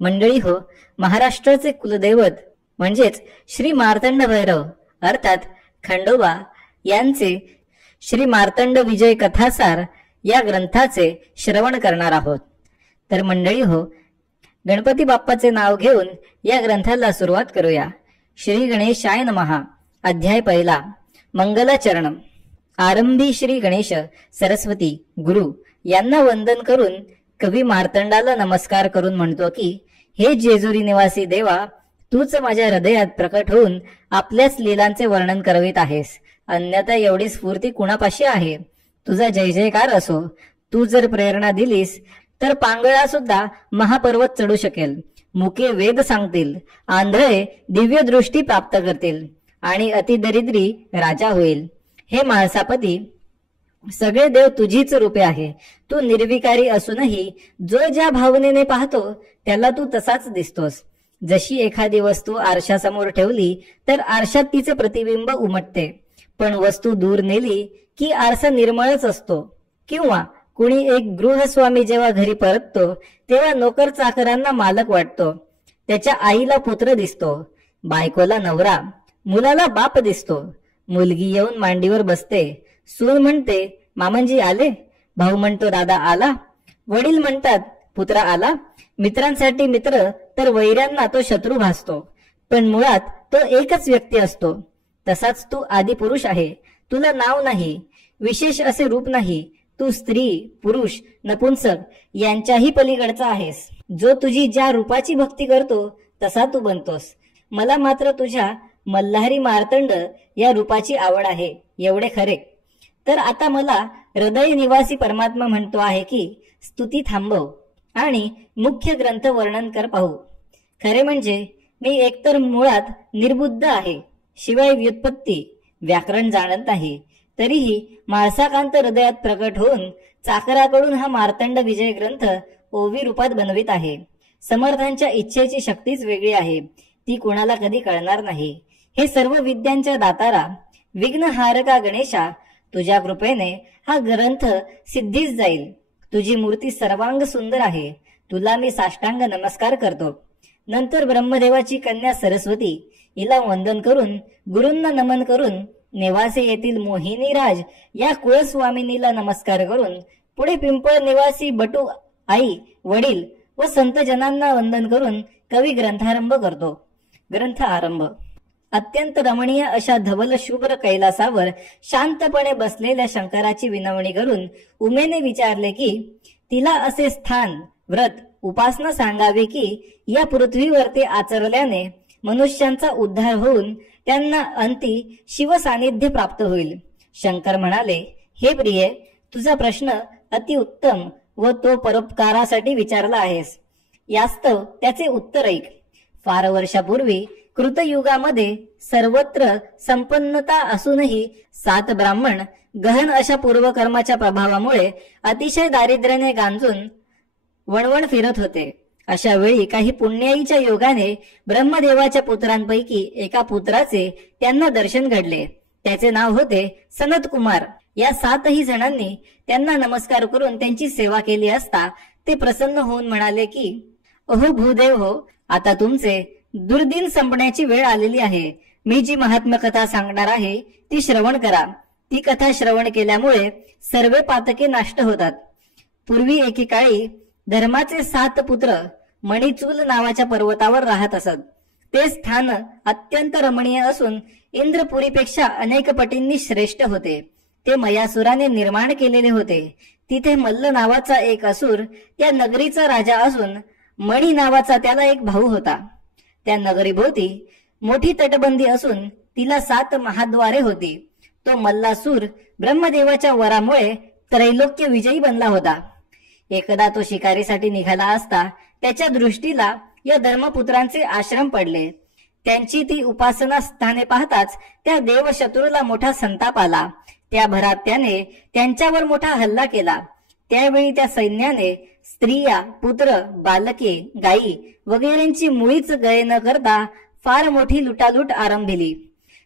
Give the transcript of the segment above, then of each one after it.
मंडळी हो, महाराष्ट्राचे कुलदैवत म्हणजेच श्री मार्तंड भैरव अर्थात खंडोबा यांचे श्री मार्तंड विजय कथासार या ग्रंथाचे श्रवण करणार आहोत. तर मंडळी हो, गणपती बाप्पाचे नाव घेऊन या ग्रंथाला सुरुवात करूया. श्री गणेशाय नमः. अध्याय पहिला. मंगलाचरण. आरंभी श्री गणेश सरस्वती गुरु यांना वंदन करून कवी मार्तंडाला नमस्कार करून म्हणतो की, हे जेजुरी निवासी देवा, तूच माझ्या हृदयात प्रकट होऊन आपल्याच लीलांचे वर्णन करवीत आहेस. अन्यथा एवढी स्फूर्ती कुणापाशी आहे? तुझा जय जयकार असो. तू जर प्रेरणा दिलीस तर पांगळा सुद्धा महापर्वत चढू शकेल. मुके वेद सांगतील, आंधळे दिव्य दृष्टी प्राप्त करतील आणि अतिदरिद्री राजा होईल. हे माळसापती, सगळे देव तुझीच रूपे आहे. तू निर्विकारी असूनही जो ज्या भावनेने पाहतो त्याला तू तसाच दिसतोस. जशी एखादी वस्तू आरशासमोर ठेवली तर आरशात तिचे प्रतिबिंब उमटते, पण वस्तू दूर नेली की आरसा निर्मळच असतो. किंवा कुणी एक गृहस्वामी जेव्हा घरी परततो तेव्हा नोकर चाकरांना मालक वाटतो. त्याच्या आईला पुत्र दिसतो, बायकोला नवरा, मुलाला बाप दिसतो. मुलगी येऊन मांडीवर बसते, सून म्हणते मामंजी आले, भाऊ म्हणतो दादा आला, वडील म्हणतात पुत्रा आला. मित्रांसाठी मित्र तर वैऱ्यांना तो शत्रू भासतो, पण मुळात तो एकच व्यक्ती असतो. तसाच तू आदी पुरुष आहे. तुला नाव नाही, विशेष असे रूप नाही. तू स्त्री पुरुष नपुंसक यांच्याही पलीकडचा आहेस. जो तुझी ज्या रूपाची भक्ती करतो तसा तू बनतोस. मला मात्र तुझ्या मल्हारी मार्तंड या रूपाची आवड आहे, एवढे खरे. तर आता मला हृदय निवासी परमात्मा म्हणतो आहे की स्तुती थांबव आणि मुख्य ग्रंथ वर्णन कर पाहू. खरे म्हणजे मी एकतर मुळात निर्बुद्ध आहे, शिवाय व्युत्पत्ती व्याकरण जाणत नाही. तरीही माळसाकांत हृदयात प्रकट होऊन चाकराकडून हा मार्तंड विजय ग्रंथ ओवी रूपात बनवित आहे. समर्थांच्या इच्छेची शक्तीच वेगळी आहे, ती कुणाला कधी कळणार नाही. हे सर्व विद्यांच्या दातारा विघ्नहारका गणेशा, तुझ्या कृपेने हा ग्रंथ सिद्धीस जाईल. तुझी मूर्ती सर्वांग सुंदर आहे, तुला मी साष्टांग नमस्कार करतो. नंतर ब्रह्मदेवाची कन्या सरस्वती हिला वंदन करून गुरूंना नमन करून नेवासे येथील मोहिनीराज या कुळस्वामिनीला नमस्कार करून पुढे पिंपळ निवासी बटू आई वडील व संतजनांना वंदन करून कवी ग्रंथारंभ करतो. ग्रंथ आरंभ. अत्यंत रमणीय अशा धवल शुभ्र कैलासावर शांतपणे बसलेल्या शंकराची विनवणी करून उमेने विचारले की तिला असे स्थान व्रत उपासना सांगावी की या पृथ्वीवरती आचरल्याने मनुष्यांचा उद्धार होऊन त्यांना अंती शिव सानिध्य प्राप्त होईल. शंकर म्हणाले, हे प्रिये, तुझा प्रश्न अतिउत्तम व तो परोपकारासाठी विचारला आहेस. यास्तव त्याचे उत्तर ऐक. फार वर्षापूर्वी कृतयुगामध्ये सर्वत्र संपन्नता असूनही 7 ब्राह्मण गहन अशा पूर्वकर्माच्या प्रभावामुळे अतिशय दारिद्र्याने गांजून वणवण फिरत होते. अशा वेळी काही पुण्याईच्या योगाने ब्रह्मदेवाच्या पुत्रांपैकी एका पुत्राचे त्यांना दर्शन घडले. त्याचे नाव होते सनत कुमार. या 7ही जणांनी त्यांना नमस्कार करून त्यांची सेवा केली असता ते प्रसन्न होऊन म्हणाले की, अहो भूदेव हो, आता तुमचे दुर्दिन संपण्याची वेळ आलेली आहे. मी जी महात्म्य कथा सांगणार आहे ती श्रवण करा. ती कथा श्रवण केल्यामुळे सर्व पातके नाष्ट होतात. पूर्वी एकेकाळी धर्माचे 7 पुत्र मणिचूल नावाच्या पर्वतावर राहत असत. ते स्थान अत्यंत रमणीय असून इंद्रपुरीपेक्षा अनेक पटींनी श्रेष्ठ होते. ते मयासुराने निर्माण केलेले होते. तिथे मल्ल नावाचा एक असुर त्या नगरीचा राजा असून मणी नावाचा त्याला एक भाऊ होता. त्या नगरीभोवती मोठी तटबंदी असून तिला 7 महाद्वारे होती. तो मल्लासूर ब्रह्मदेवाच्या वरामुळे त्रैलोक्य विजयी बनला होता. एकदा तो शिकारीसाठी निघाला असता त्याच्या दृष्टीला या धर्मपुत्रांचे आश्रम पडले. त्यांची ती उपासना स्थाने पाहताच त्या देवशत्रूला मोठा संताप आला. त्या भरात त्याने त्यांच्यावर मोठा हल्ला केला. त्यावेळी त्या सैन्याने स्त्रिया पुत्र बालके गायी वगैरेंची मुळीच गय न करता फार मोठी लुटालूट आरंभिली.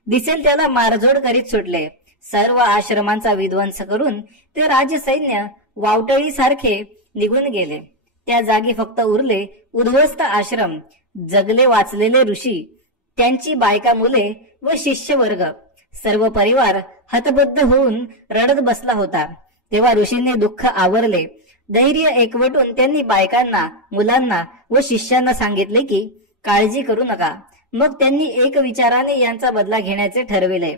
दिसेल त्याला मारझोड करीत सुटले. सर्व आश्रमांचा विध्वंस करून ते राजसैन्य वावटळी सारखे निघून गेले. त्या जागी फक्त उरले उद्ध्वस्त आश्रम, जगले वाचलेले ऋषी, त्यांची बायका मुले व शिष्य वर्ग. सर्व परिवार हतबद्ध होऊन रडत बसला होता. तेव्हा ऋषींनी दुःख आवरले. धैर्य एकवटून त्यांनी बायकांना, मुलांना व शिष्यांना सांगितले की काळजी करू नका. मग त्यांनी एक विचाराने यांचा बदला घेण्याचे ठरविले.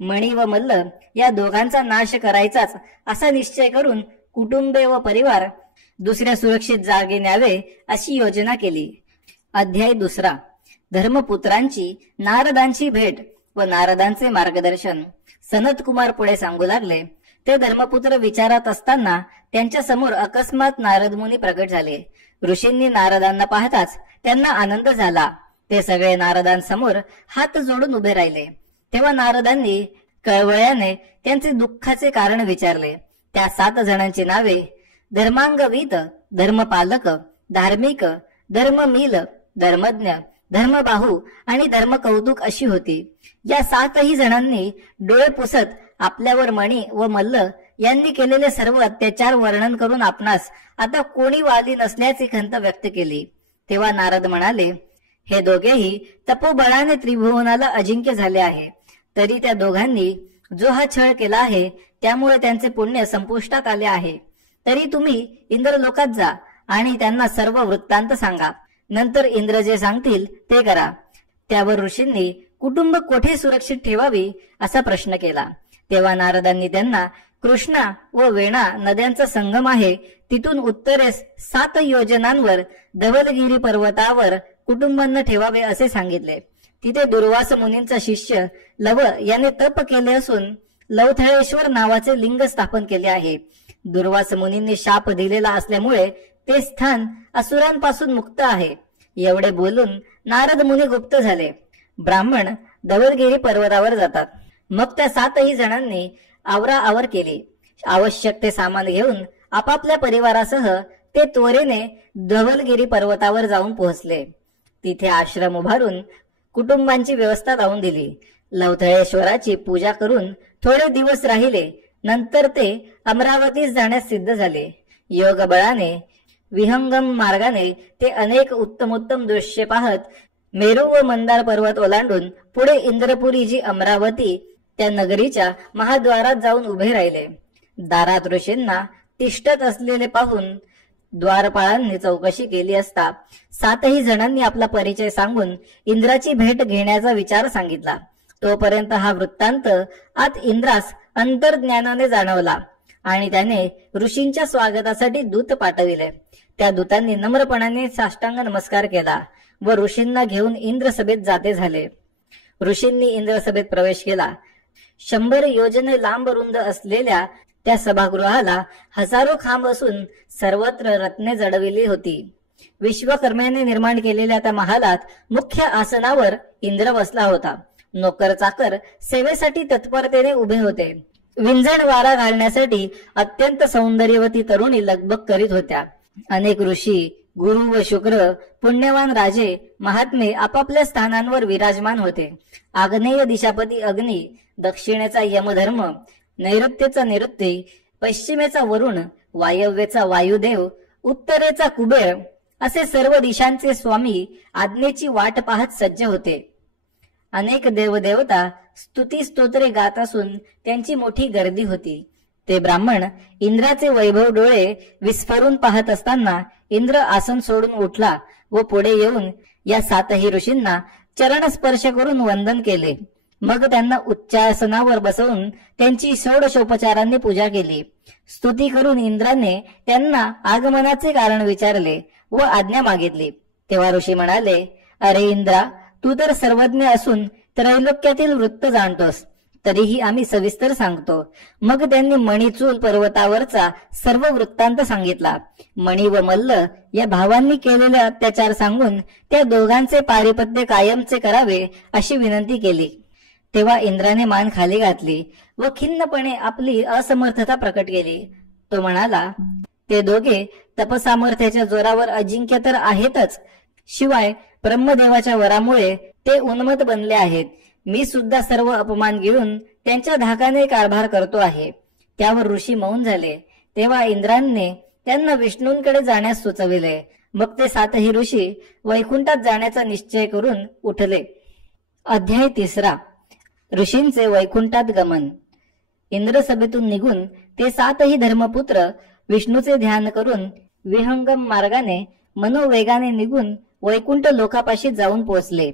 मणी व मल्ल या दोघांचा नाश करायचाच असा निश्चय करून कुटुंबे व परिवार दुसऱ्या सुरक्षित जागी न्यावे अशी योजना केली. अध्याय 2. धर्मपुत्रांची नारदांची भेट व नारदांचे मार्गदर्शन. सनत कुमार पुढे सांगू लागले. ते धर्मपुत्र विचारात असताना त्यांच्या समोर अकस्मात नारद मुनी प्रकट झाले. ऋषींनी नारदांना पाहताच त्यांना आनंद झाला. ते सगळे नारदांसमोर हात जोडून उभे राहिले. तेव्हा नारदांनी कळवळ्याने त्यांचे दुःखाचे कारण विचारले. त्या 7 जणांची नावे धर्मांगवीत, धर्मपालक, धार्मिक, धर्ममील, धर्मज्ञ, धर्मबाहू आणि धर्मकौतुक अशी होती. या 7ही जणांनी डोळे पुसत आपल्यावर मणी व मल्ल यांनी केलेले सर्व अत्याचार वर्णन करून आपणास आता कोणी वाली नसल्याची खंत व्यक्त केली. तेव्हा नारद म्हणाले, हे दोघेही तपोबळाने त्रिभुवनाला अजिंक्य झाले आहे. तरी त्या दोघांनी जो हा छळ केला आहे त्यामुळे त्यांचे पुण्य संपुष्टात आले आहे. तरी तुम्ही इंद्रलोकात जा आणि त्यांना सर्व वृत्तांत सांगा. नंतर इंद्र जे सांगतील ते करा. त्यावर ऋषींनी कुटुंब कोठे सुरक्षित ठेवावी असा प्रश्न केला. तेव्हा नारदांनी त्यांना कृष्णा व वेणा नद्यांचा संगम आहे तिथून उत्तरेस 7 योजनांवर धवलगिरी पर्वतावर कुटुंबांना ठेवावे असे सांगितले. तिथे दुर्वास मुनींचा शिष्य लव याने तप केले असून लवथळेश्वर नावाचे लिंग स्थापन केले आहे. दुर्वास मुनींनी शाप दिलेला असल्यामुळे ते स्थान असुरांपासून मुक्त आहे. एवढे बोलून नारद मुनी गुप्त झाले. ब्राह्मण धवलगिरी पर्वतावर जातात. मग त्या 7ही जणांनी आवराआवर केली. आवश्यक ते सामान घेऊन आपापल्या परिवारासह ते त्वरेने धवलगिरी पर्वतावर जाऊन पोहोचले. तिथे आश्रम उभारून कुटुंबांची व्यवस्था लावून दिली. लवथळेश्वराची पूजा करून थोडे दिवस राहिले. नंतर ते अमरावतीस जाण्यास सिद्ध झाले. योग बळाने विहंगम मार्गाने ते अनेक उत्तमोत्तम दृश्य पाहत मेरू व मंदार पर्वत ओलांडून पुढे इंद्रपुरी जी अमरावती त्या नगरीच्या महाद्वारात जाऊन उभे राहिले. दारात ऋषींना तिष्ठत असलेले पाहून द्वारपाळांनी चौकशी केली असता 7ही जणांनी आपला परिचय सांगून इंद्राची भेट घेण्याचा विचार सांगितला. तोपर्यंत हा वृत्तांत आत इंद्रास अंतर्ज्ञानाने जाणवला आणि त्याने ऋषींच्या स्वागतासाठी दूत पाठविले. त्या दूतांनी नम्रपणाने साष्टांग नमस्कार केला व ऋषींना घेऊन इंद्रसभेत जाते झाले. ऋषींनी इंद्रसभेत प्रवेश केला. 100 योजने लांब रुंद असलेल्या त्या सभागृहाला हजारो खांब असून सर्वत्र रत्ने जडविली होती. विश्वकर्म्याने निर्माण केलेल्या त्या महालात मुख्य आसनावर इंद्र बसला होता. नोकर चाकर सेवेसाठी तत्परतेने उभे होते. विंजण वारा घालण्यासाठी अत्यंत सौंदर्यवती तरुणी लगबग करीत होत्या. अनेक ऋषी, गुरु व शुक्र, पुण्यवान राजे, महात्मे आपापल्या स्थानांवर विराजमान होते. आग्नेय दिशापती अग्नी, दक्षिणेचा यमधर्म, नैऋत्येचा निऋत्ती, पश्चिमेचा वरुण, वायव्येचा वायुदेव, उत्तरेचा कुबेर असे सर्व दिशांचे स्वामी आज्ञेची वाट पाहत सज्ज होते. अनेक देवदेवता स्तुती स्तोत्रे गात असून त्यांची मोठी गर्दी होती. ते ब्राह्मण इंद्राचे वैभव डोळे विस्फारून पाहत असताना इंद्र आसन सोडून उठला व पुढे येऊन या 7ही ऋषींना चरणस्पर्श करून वंदन केले. मग त्यांना उच्चासनावर बसवून त्यांची षोडशोपचारांनी पूजा केली. स्तुती करून इंद्राने त्यांना आगमनाचे कारण विचारले व आज्ञा मागितली. तेव्हा ऋषी म्हणाले, अरे इंद्रा, तू तर सर्वज्ञ असून त्रैलोक्यातील वृत्त जाणतोस. तरीही आम्ही सविस्तर सांगतो. मग त्यांनी मणिचूल पर्वतावरचा सर्व वृत्तांत सांगितला. मणी व मल्ल या भावांनी केलेले अत्याचार सांगून त्या दोघांचे पारिपत्य कायमचे करावे अशी विनंती केली. तेव्हा इंद्राने मान खाली घातली व खिन्नपणे आपली असमर्थता प्रकट केली. तो म्हणाला, ते दोघे तपसामर्थ्याच्या जोरावर अजिंक्य तर आहेतच, शिवाय ब्रह्मदेवाच्या वरामुळे ते उन्मत्त बनले आहेत. मी सुद्धा सर्व अपमान गिळून त्यांच्या धाकाने कारभार करतो आहे. त्यावर ऋषी मौन झाले. तेव्हा इंद्राने त्यांना विष्णूंकडे जाण्यास सुचविले. मग ते 7ही ऋषी वैकुंठात जाण्याचा निश्चय करून उठले. अध्याय 3. ऋषींचे वैकुंठात गमन. इंद्रसभेतून निघून ते 7ही धर्मपुत्र विष्णूचे ध्यान करून विहंगम मार्गाने मनोवेगाने निघून वैकुंठ लोकापाशी जाऊन पोहोचले.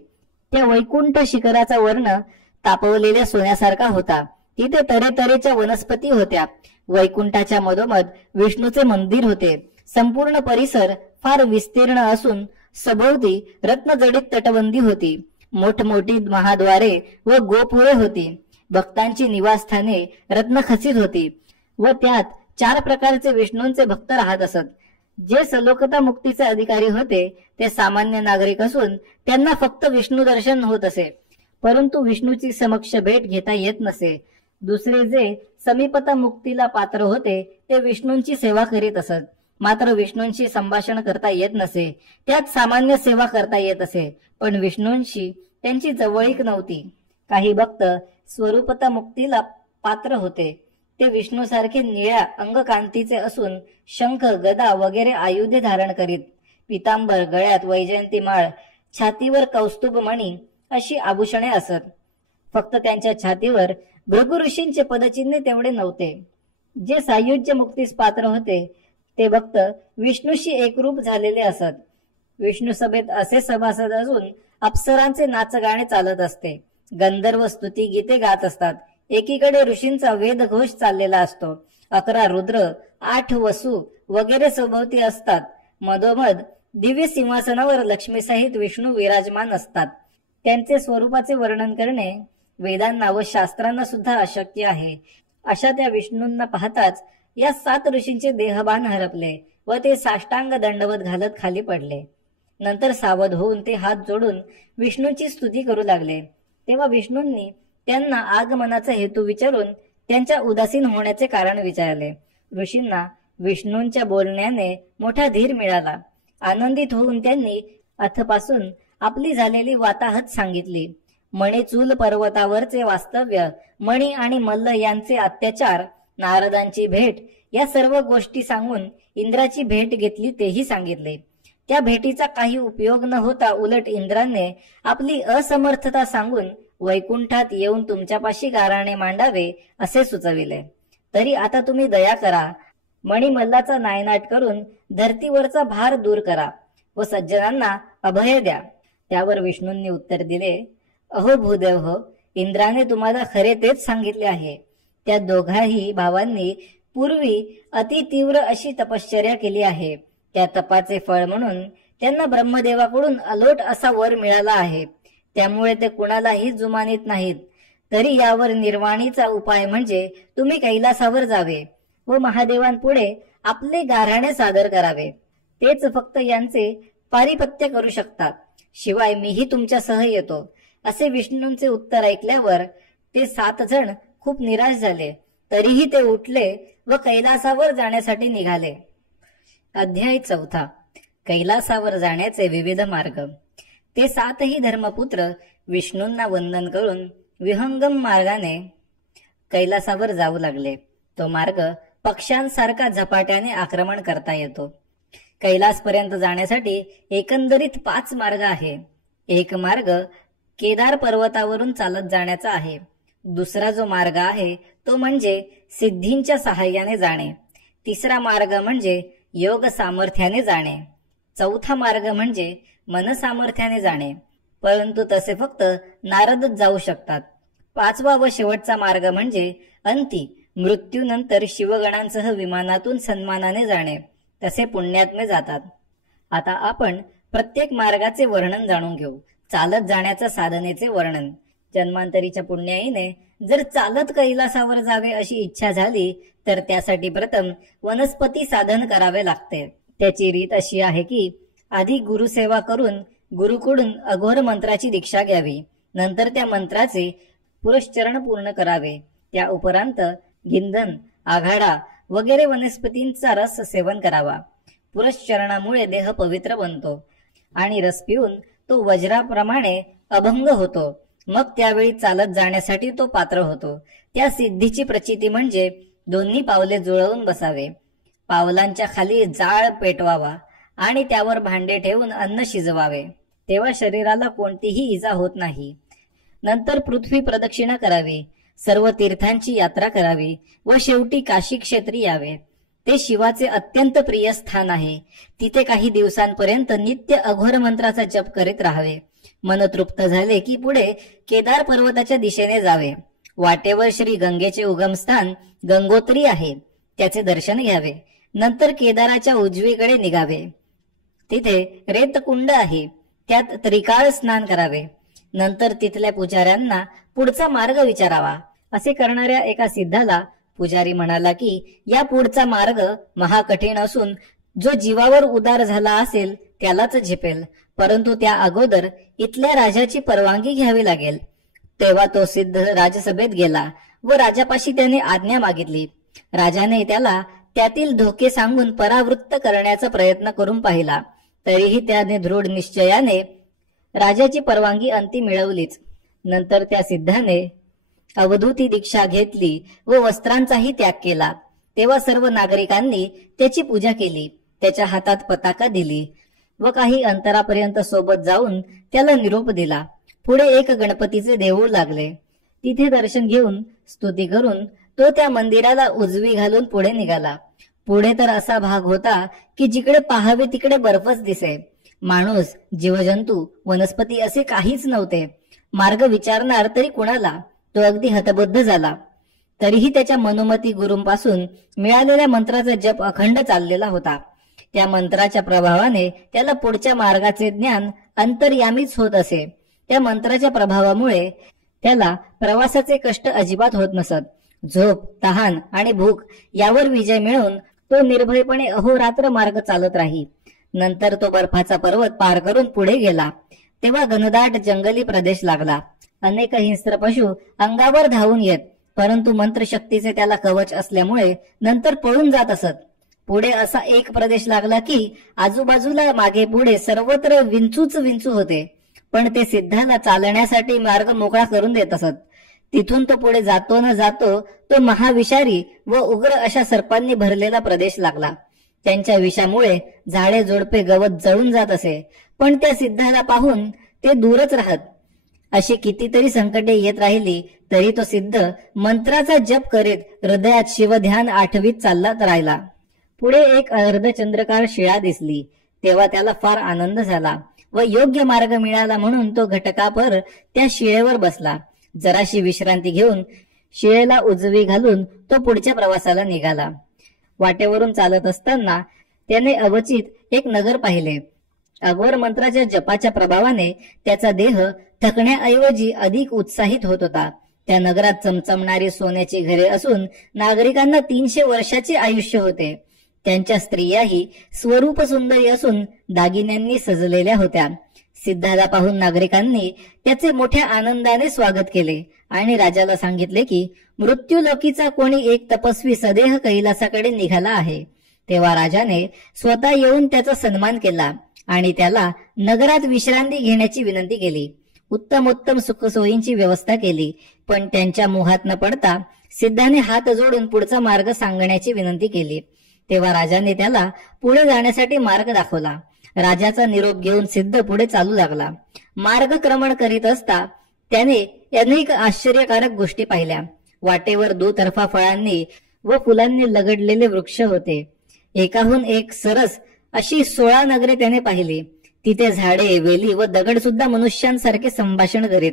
त्या वैकुंठ शिखराचा वर्ण तापवलेल्या सोन्यासारखा होता. तिथे तऱ्हेतऱ्हेच्या वनस्पती होत्या. वैकुंठाच्या मधोमध विष्णूचे मंदिर होते. संपूर्ण परिसर फार विस्तीर्ण असून सभोवती रत्नजडित तटबंदी होती. मोठमोठी महाद्वारे व गोपुरे होती. भक्तांची निवासस्थाने रत्नखचित होती व त्यात 4 प्रकारचे विष्णूंचे भक्त राहत असत. जे सलोकता मुक्तीचे अधिकारी होते ते सामान्य नागरिक असून त्यांना फक्त विष्णू दर्शन होत असे, परंतु विष्णूची समक्ष भेट घेता येत नसे. दुसरे जे समीपता मुक्तीला पात्र होते ते विष्णूंची सेवा करीत असत, मात्र विष्णूंशी संभाषण करता येत नसे. त्यात सामान्य सेवा करता येत असे, पण विष्णूंशी त्यांची जवळीक नव्हती. काही भक्त स्वरूपता मुक्तीला पात्र होते. ते विष्णूसारखे निळ्या अंगकांतीचे असून शंख, गदा वगैरे आयुधे धारण करीत. पितांबर, गळ्यात वैजयंती माळ, छातीवर कौस्तुभ मणी अशी आभूषणे असत. फक्त त्यांच्या छातीवर भृगु ऋषींचे पदचिन्ह तेवढे नव्हते. जे सायुज्य मुक्तीस पात्र होते ते भक्त विष्णूशी एकरूप झालेले असत. विष्णू सभेत असे सभासद असून अप्सरांचे नाचगाणे चालत असते. गंधर्व स्तुती गीते गात असतात. एकीकडे ऋषींचा वेदघोष चाललेला असतो. 11 रुद्र, 8 वसु वगैरे सभोवती असतात. मधोमध दिव्य सिंहासनावर लक्ष्मीसहित विष्णू विराजमान असतात. त्यांचे स्वरूपाचे वर्णन करणे वेदांना व शास्त्रांना सुद्धा अशक्य आहे. अशा त्या विष्णूंना पाहताच या 7 ऋषींचे देहभान हरपले व ते साष्टांग दंडवत घालत खाली पडले. नंतर सावध होऊन ते हात जोडून विष्णूची स्तुती करू लागले. तेव्हा विष्णूंनी त्यांना आगमनाचा हेतू विचारून त्यांच्या उदासीन होण्याचे कारण विचारले. ऋषींना विष्णूंच्या बोलण्याने मोठा धीर मिळाला. आनंदित होऊन त्यांनी अथपासून आपली झालेली वाताहत सांगितली. मणिचूल पर्वतावरचे वास्तव्य, मणी आणि मल्ल यांचे अत्याचार, नारदांची भेट या सर्व गोष्टी सांगून इंद्राची भेट घेतली तेही सांगितले. त्या भेटीचा काही उपयोग न होता उलट इंद्राने आपली असमर्थता सांगून वैकुंठात येऊन तुमच्यापाशी गाराणे मांडावे असे सुचविले. तरी आता तुम्ही दया करा, मणिमल्लाचा नायनाट करून धर्तीवरचा भार दूर करा व सज्जनांना अभय द्या. त्यावर विष्णूंनी उत्तर दिले, अहो भूदेव हो, इंद्राने तुम्हाला खरे तेच सांगितले आहे. त्या दोघाही भावांनी पूर्वी अति तीव्र अशी तपश्चर्या केली आहे. त्या तपाचे फळ म्हणून त्यांना ब्रह्मदेवाकडून अलोट असा वर मिळाला आहे. त्यामुळे ते कुणालाही जुमानीत नाहीत. तरी यावर निर्वाणीचा उपाय म्हणजे तुम्ही कैलासावर जावे व महादेवांपुढे आपले गाऱ्हाणे सादर करावे. तेच फक्त यांचे पारिपत्य करू शकतात. शिवाय मीही तुमच्यासह येतो. असे विष्णूंचे उत्तर ऐकल्यावर ते 7 जण खूप निराश झाले. तरीही ते उठले व कैलासावर जाण्यासाठी निघाले. अध्याय 4. कैलासावर जाण्याचे विविध मार्ग. ते 7ही धर्मपुत्र विष्णूंना वंदन करून विहंगम मार्गाने कैलासावर जाऊ लागले. तो मार्ग पक्ष्यांसारखा झपाट्याने आक्रमण करता येतो. कैलासपर्यंत जाण्यासाठी एकंदरीत 5 मार्ग आहे. एक मार्ग केदार पर्वतावरून चालत जाण्याचा आहे. दुसरा जो मार्ग आहे तो म्हणजे सिद्धींच्या सहाय्याने जाणे. तिसरा मार्ग म्हणजे योग सामर्थ्याने जाणे. चौथा मार्ग म्हणजे मन सामर्थ्याने जाणे, परंतु तसे फक्त नारदच जाऊ शकतात. 5वा व शेवटचा मार्ग म्हणजे अंती मृत्यूनंतर शिवगणांसह विमानातून सन्मानाने जाणे. तसे पुण्यात्मे जातात. आता आपण प्रत्येक मार्गाचे वर्णन जाणून घेऊ. चालत जाण्याच्या साधनेचे वर्णन. जन्मांतरीच्या पुण्याईने जर चालत कैलासावर जावे अशी इच्छा झाली तर त्यासाठी प्रथम वनस्पती साधन करावे लागते. त्याची रीत अशी आहे की आधी गुरुसेवा करून गुरुकडून अघोर मंत्राची दीक्षा घ्यावी. नंतर त्या मंत्राचे पुरश्चरण पूर्ण करावे. त्या उपरांत गिंधन, आघाडा वगैरे वनस्पतींचा रस सेवन करावा. पुरश्चरणामुळे देह पवित्र बनतो आणि रस पिऊन तो वज्राप्रमाणे अभंग होतो. मग त्यावेळी चालत जाण्यासाठी तो पात्र होतो. त्या सिद्धीची प्रचिती म्हणजे दोन्ही पावले जुळवून बसावे. पावलांच्या खाली जाळ पेटवावा आणि त्यावर भांडे ठेवून अन्न शिजवावे, तेव्हा शरीराला कोणतीही इजा होत नाही. नंतर पृथ्वी प्रदक्षिणा करावी, सर्व तीर्थांची यात्रा करावी व शेवटी काशी क्षेत्री यावे. ते शिवाचे अत्यंत प्रिय स्थान आहे. तिथे काही दिवसांपर्यंत नित्य अघोर मंत्राचा जप करीत राहावे. मन तृप्त झाले की पुढे केदार पर्वताच्या दिशेने जावे. वाटेवर श्री गंगेचे उगमस्थान गंगोत्री आहे, त्याचे दर्शन घ्यावे. नंतर केदाराच्या उजवीकडे निघावे. तिथे रेतकुंड आहे, त्यात त्रिकाळ स्नान करावे. नंतर तिथल्या पुजाऱ्यांना पुढचा मार्ग विचारावा. असे करणाऱ्या एका सिद्धाला पुजारी म्हणाला की या पुढचा मार्ग महाकठीण असून जो जीवावर उदार झाला असेल त्यालाच झेपेल, परंतु त्या अगोदर इथल्या राजाची परवानगी घ्यावी लागेल. तेव्हा तो सिद्ध राजसभेत गेला व राजापाशी त्याने आज्ञा मागितली. राजाने त्याला त्यातील धोके सांगून परावृत्त करण्याचा प्रयत्न करून पाहिला, तरीही त्याने दृढ निश्चयाने राजाची परवानगी अंती मिळवलीच. नंतर त्या सिद्धाने अवधूती दीक्षा घेतली व वस्त्रांचाही त्याग केला. तेव्हा सर्व नागरिकांनी त्याची पूजा केली, त्याच्या हातात पताका दिली व काही अंतरापर्यंत सोबत जाऊन त्याला निरोप दिला. पुढे एक गणपतीचे देऊळ लागले. तिथे दर्शन घेऊन स्तुती करून तो त्या मंदिराला उजवी घालून पुढे निघाला. पुढे तर असा भाग होता की जिकडे पाहावे तिकडे बर्फच दिसे. माणूस, जीवजंतू, वनस्पती असे काहीच नव्हते. मार्ग विचारणार तरी कुणाला? तो अगदी हतबुद्ध झाला. तरीही त्याच्या मनोमती गुरूंपासून मिळालेल्या मंत्राचा जप अखंड चाललेला होता. त्या मंत्राच्या प्रभावाने त्याला पुढच्या मार्गाचे ज्ञान अंतर्यामीच होत असे. त्या मंत्राच्या प्रभावामुळे त्याला प्रवासाचे कष्ट अजिबात होत नसत. झोप, तहान आणि भूक यावर विजय मिळवून तो निर्भयपणे अहोरात्र मार्ग चालत राही. नंतर तो बर्फाचा पर्वत पार करून पुढे गेला. तेव्हा घनदाट जंगली प्रदेश लागला. अनेक हिंस्र पशु अंगावर धावून येत, परंतु मंत्रशक्तीचे त्याला कवच असल्यामुळे नंतर पळून जात असत. पुढे असा एक प्रदेश लागला की आजूबाजूला मागे पुढे सर्वत्र विंचूच विंचू होते, पण ते सिद्धाला चालण्यासाठी मार्ग मोकळा करून देत असत. तिथून तो पुढे जातो न जातो तो महाविषारी व उग्र अशा सर्पांनी भरलेला प्रदेश लागला. त्यांच्या विषामुळे झाडे झुडपे गवत जळून जात असे, पण त्या सिद्धाला पाहून ते दूरच राहत. अशी कितीतरी संकटे येत राहिली तरी तो सिद्ध मंत्राचा जप करीत हृदयात शिवध्यान आठवीत चाललाच राहिला. पुढे एक अर्धचंद्रकार शिळा दिसली. तेव्हा त्याला फार आनंद झाला व योग्य मार्ग मिळाला म्हणून तो घटकापर त्या शिळेवर बसला. जराशी विश्रांती घेऊन शिळेला उजवी घालून तो पुढच्या प्रवासाला निघाला. वाटेवरून चालत असताना त्याने अवचित एक नगर पाहिले. अघोर मंत्राच्या जपाच्या प्रभावाने त्याचा देह थकण्याऐवजी अधिक उत्साहित होत होता. त्या नगरात चमचमणारी सोन्याची घरे असून नागरिकांना 300 वर्षाचे आयुष्य होते. त्यांच्या स्त्रियाही स्वरूप सुंदरी असून दागिन्यांनी सजलेल्या होत्या. सिद्धाला पाहून नागरिकांनी त्याचे मोठ्या आनंदाने स्वागत केले आणि राजाला सांगितले की मृत्यूलोकीचा कोणी एक तपस्वी सदेह कैलासाकडे निघाला आहे. तेव्हा राजाने स्वतः येऊन त्याचा सन्मान केला आणि त्याला नगरात विश्रांती घेण्याची विनंती केली. उत्तमोत्तम सुखसोयींची व्यवस्था केली, पण त्यांच्या मोहात न पडता सिद्धाने हात जोडून पुढचा मार्ग सांगण्याची विनंती केली. तेव्हा राजाने त्याला पुढे जाण्यासाठी मार्ग दाखवला. राजाचा निरोप घेऊन सिद्ध पुढे चालू लागला. मार्गक्रमण करीत असता त्याने अनेक आश्चर्यकारक गोष्टी पाहिल्या. वाटेवर दुतर्फा फळांनी व फुलांनी लगडलेले वृक्ष होते. एकाहून एक सरस अशी 16 नगरे त्याने पाहिली. तिथे झाडे, वेली व दगड सुद्धा मनुष्यांसारखे संभाषण करीत.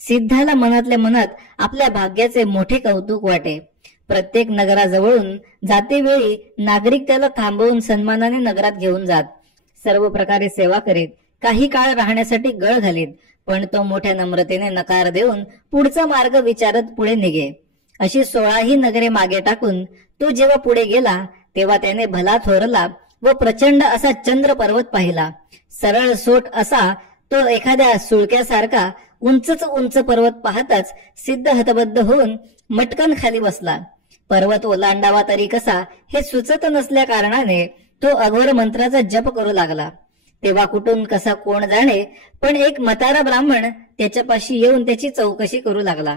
सिद्धाला मनातल्या मनात आपल्या भाग्याचे मोठे कौतुक वाटे. प्रत्येक नगराजवळून जातेवेळी नागरिक त्याला थांबवून सन्मानाने नगरात घेऊन जात. सर्व प्रकारे सेवा करीत, काही काळ राहण्यासाठी गळ घालीत, पण तो मोठ्या नम्रतेने नकार देऊन पुढचा मार्ग विचारत पुढे निघे. अशी 16ही नगरे मागे टाकून तो जेव्हा पुढे गेला तेव्हा त्याने भला थोरला व प्रचंड असा चंद्र पर्वत पाहिला. सरळ सोट असा तो एखाद्या सुळक्यासारखा उंचच उंच पर्वत पाहताच सिद्ध हतबद्ध होऊन मटकन खाली बसला. पर्वत ओलांडावा तरी कसा हे सुचत नसल्या कारणाने तो अघोर मंत्राचा जप करू लागला. तेव्हा कुठून कसा कोण जाणे, पण एक म्हातारा ब्राह्मण त्याच्यापाशी येऊन त्याची चौकशी करू लागला.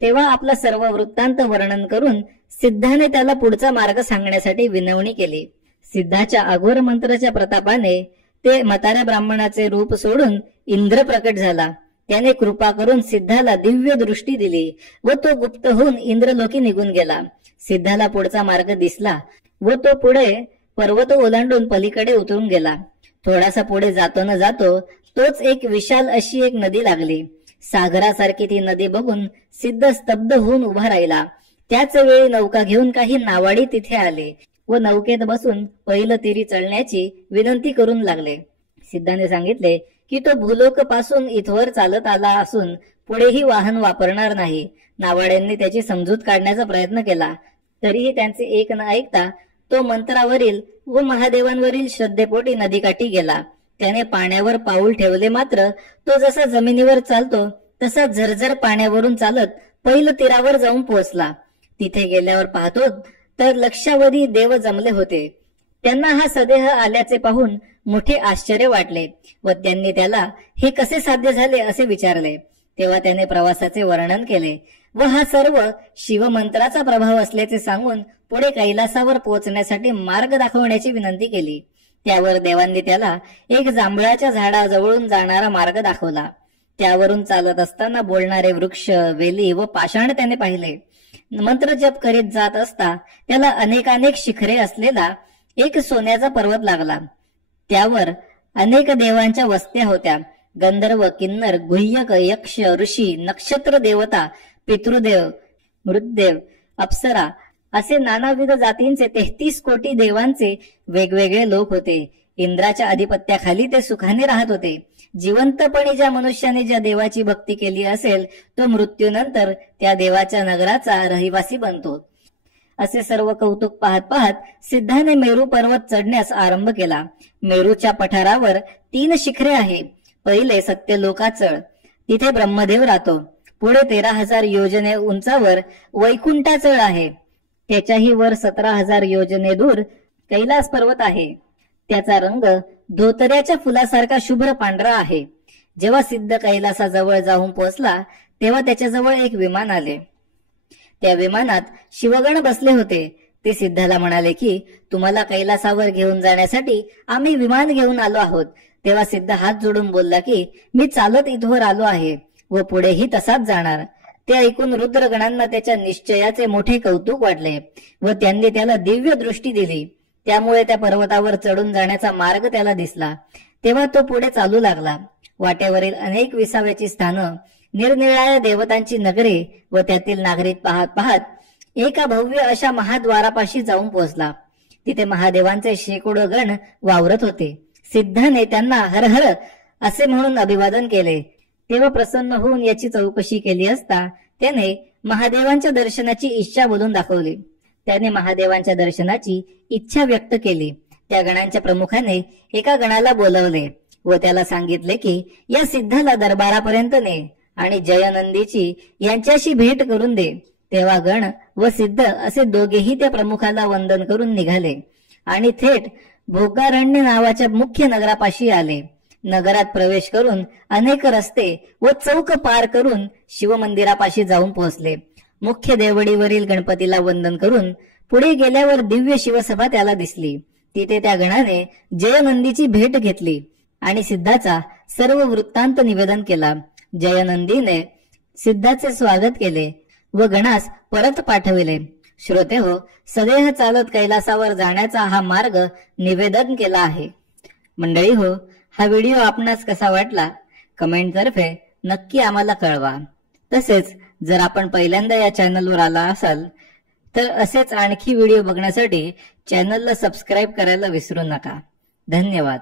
तेव्हा आपला सर्व वृत्तांत वर्णन करून सिद्धाने त्याला पुढचा मार्ग सांगण्यासाठी विनवणी केली. सिद्धाच्या अघोर मंत्राच्या प्रतापाने ते म्हाताऱ्या ब्राह्मणाचे रूप सोडून इंद्र प्रकट झाला. त्याने कृपा करून सिद्धाला दिव्य दृष्टी दिली व तो गुप्त होऊन इंद्रलोकी निघून गेला. सिद्धाला पुढचा मार्ग दिसला व तो पुढे पर्वत ओलांडून पलीकडे उतरून गेला. थोडासा पुढे जातो न जातो तोच एक विशाल अशी एक नदी लागली. सागरासारखी ती नदी बघून सिद्ध स्तब्ध होऊन उभा राहिला. त्याच वेळी नौका घेऊन काही नावाडी तिथे आले व नौकेत बसून पहिलं तिरी चढण्याची विनंती करून लागले. सिद्धाने सांगितले की तो भूलोक पासून इथवर चालत आला असून पुढेही वाहन वापरणार नाही. नावाड्यांनी त्याची समजूत काढण्याचा प्रयत्न केला, तरीही त्यांचे एक न ऐकता तो मंत्रावरील व महादेवांवरील श्रद्धेपोटी नदीकाठी गेला. त्याने पाण्यावर पाऊल ठेवले, मात्र तो जसा जमिनीवर चालतो तसा झरझर पाण्यावरून चालत पहिलं तीरावर जाऊन पोहोचला. तिथे गेल्यावर पाहतो तर लक्षावधी देव जमले होते. त्यांना हा सदेह आल्याचे पाहून मोठे आश्चर्य वाटले व त्यांनी त्याला हे कसे साध्य झाले असे विचारले. तेव्हा त्याने प्रवासाचे वर्णन केले व हा सर्व शिवमंत्राचा प्रभाव असल्याचे सांगून पुढे कैलासावर पोहोचण्यासाठी मार्ग दाखवण्याची विनंती केली. त्यावर देवांनी त्याला एक जांभळाच्या झाडाजवळून जाणारा मार्ग दाखवला. त्यावरून चालत असताना बोलणारे वृक्ष, वेली व पाषाण त्याने पाहिले. मंत्र जप करीत जात असता त्याला अनेकानेक शिखरे असलेला एक सोन्याचा पर्वत लागला. त्यावर अनेक देवांच्या वस्त्या होत्या. गंधर्व, किन्नर, गुह्यक, यक्ष, ऋषी, नक्षत्र देवता, पितृदेव, मृतदेव, अप्सरा असे नानाविध जातींचे 33 कोटी देवांचे वेगवेगळे लोक होते. इंद्राच्या अधिपत्याखाली ते सुखाने राहत होते. जिवंतपणी ज्या मनुष्याने ज्या देवाची भक्ती केली असेल तो मृत्यूनंतर त्या देवाच्या नगराचा रहिवासी बनतो. असे सर्व कौतुक पाहत पाहत सिद्धाने मेरू पर्वत चढण्यास आरंभ केला. मेरूच्या पठारावर 3 शिखरे आहे. पहिले सत्यलोकाचळ, तिथे ब्रह्मदेव राहतो. पुढे 13,000 योजने उंचावर वैकुंठाचळ आहे. त्याच्याही वर 17,000 योजने दूर कैलास पर्वत आहे. त्याचा रंग धोतऱ्याच्या फुलासारखा शुभ्र पांढरा आहे. जेव्हा सिद्ध कैलासाजवळ जाऊन पोहोचला तेव्हा त्याच्याजवळ एक विमान आले. त्या विमानात शिवगण बसले होते. ते सिद्धाला म्हणाले की तुम्हाला कैलासावर घेऊन जाण्यासाठी आम्ही विमान घेऊन आलो आहोत. तेव्हा सिद्ध हात जोडून बोलला की मी चालत इथवर आलो आहे व पुढेही तसाच जाणार. ते ऐकून रुद्रगणांना त्याच्या निश्चयाचे मोठे कौतुक वाटले व त्यांनी त्याला दिव्य दृष्टी दिली. त्यामुळे त्या पर्वतावर चढून जाण्याचा मार्ग त्याला दिसला. तेव्हा तो पुढे चालू लागला. वाटेवरील अनेक विसाव्याची स्थानं, निरनिराळ्या देवतांची नगरे व त्यातील नागरिक पाहत पाहत एका भव्य अशा महाद्वारापाशी जाऊन पोहोचला. तिथे महादेवांचे शेकडो गण वावरत होते. सिद्धाने त्यांना हर हर असे म्हणून अभिवादन केले. तेव्हा प्रसन्न होऊन याची चौकशी केली असता त्याने महादेवांच्या दर्शनाची इच्छा बोलून दाखवली. त्याने महादेवांच्या दर्शनाची इच्छा व्यक्त केली. त्या गणांच्या प्रमुखाने एका गणाला बोलवले व त्याला सांगितले की या सिद्धाला दरबारापर्यंत ने आणि जयनंदीची यांच्याशी भेट करून दे. तेव्हा गण व सिद्ध असे दोघेही त्या प्रमुखाला वंदन करून निघाले आणि थेट भोगारण्य नावाच्या मुख्य नगरापाशी आले. नगरात प्रवेश करून अनेक रस्ते व चौक पार करून शिवमंदिरापाशी जाऊन पोहोचले. मुख्य देवडीवरील गणपतीला वंदन करून पुढे गेल्यावर दिव्य शिवसभा त्याला दिसली. तिथे त्या गणाने जयनंदीची भेट घेतली आणि सिद्धाचा सर्व वृत्तांत निवेदन केला. जयनंदीने सिद्धाचे स्वागत केले व गणास परत पाठविले. श्रोते हो, सदेह चालत कैलासावर जाण्याचा हा मार्ग निवेदन केला आहे. मंडळी हो, हा व्हिडिओ आपणास कसा वाटला कमेंटतर्फे नक्की आम्हाला कळवा. तसेच जर आपण पहिल्यांदा या चॅनलवर आला असाल तर असेच आणखी व्हिडिओ बघण्यासाठी चॅनलला सबस्क्राईब करायला विसरू नका. धन्यवाद.